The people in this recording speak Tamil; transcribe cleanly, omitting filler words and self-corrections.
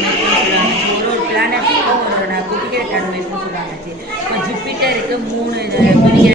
இருக்குன்னு சொல்கிறாங்க. ஒரு பிளானட்டுக்கும் ஒரு குட்டிகை தன்மை இருக்குன்னு சொல்கிறாங்க. இப்போ ஜூபிட்டருக்கு 3 பெரிய